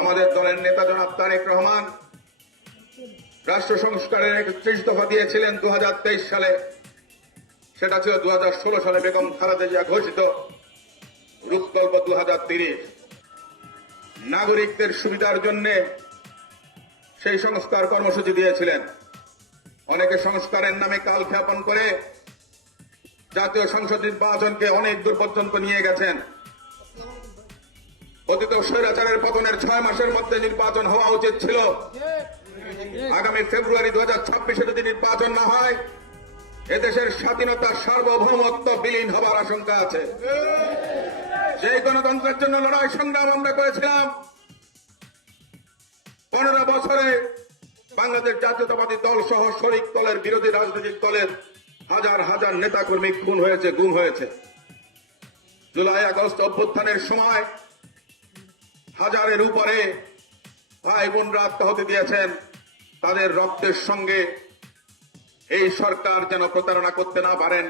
আমাদের দলের নেতা জনাব তারেক রহমান রাষ্ট্র সংস্কারের ৩১ দফা দিয়েছিলেন ২০২৩ সালে। সেটা ছিল ২০১৬ সালে বেগম খালেদা জিয়া ঘোষিত রূপকল্প ২০৩০। নাগরিকদের সুবিধার জন্য সেই সংস্কার কর্মসূচি দিয়েছিলেন। অনেকে সংস্কারের নামে কালক্ষেপণ করে জাতীয় সংসদ নির্বাচনকে অনেক দূর পর্যন্ত নিয়ে গেছেন। অতীত স্বৈরাচারের পতনের ৬ মাসের মধ্যে নির্বাচন হওয়া উচিত ছিল। আগামী ফেব্রুয়ারি ২০২৬ যদি নির্বাচন না হয়, এদেশের স্বাধীনতা সার্বভৌমত্ব বিলীন হবার আশঙ্কা আছে। সেই গণতন্ত্রের জন্য লড়াই সংগ্রাম আমরা করেছিলাম। ১৫ বছরে বাংলাদেশ জাতীয়তাবাদী দল সহ শরিক দলের বিরোধী রাজনৈতিক দলের হাজার হাজার নেতাকর্মী খুন হয়েছে, গুম হয়েছে। জুলাই আগস্ট অভ্যুত্থানের সময় হাজারের উপরে ভাই বোনরা আত্মাহুতি দিয়েছেন। তাদের রক্তের সঙ্গে এই সরকার যেন প্রতারণা করতে না পারেন,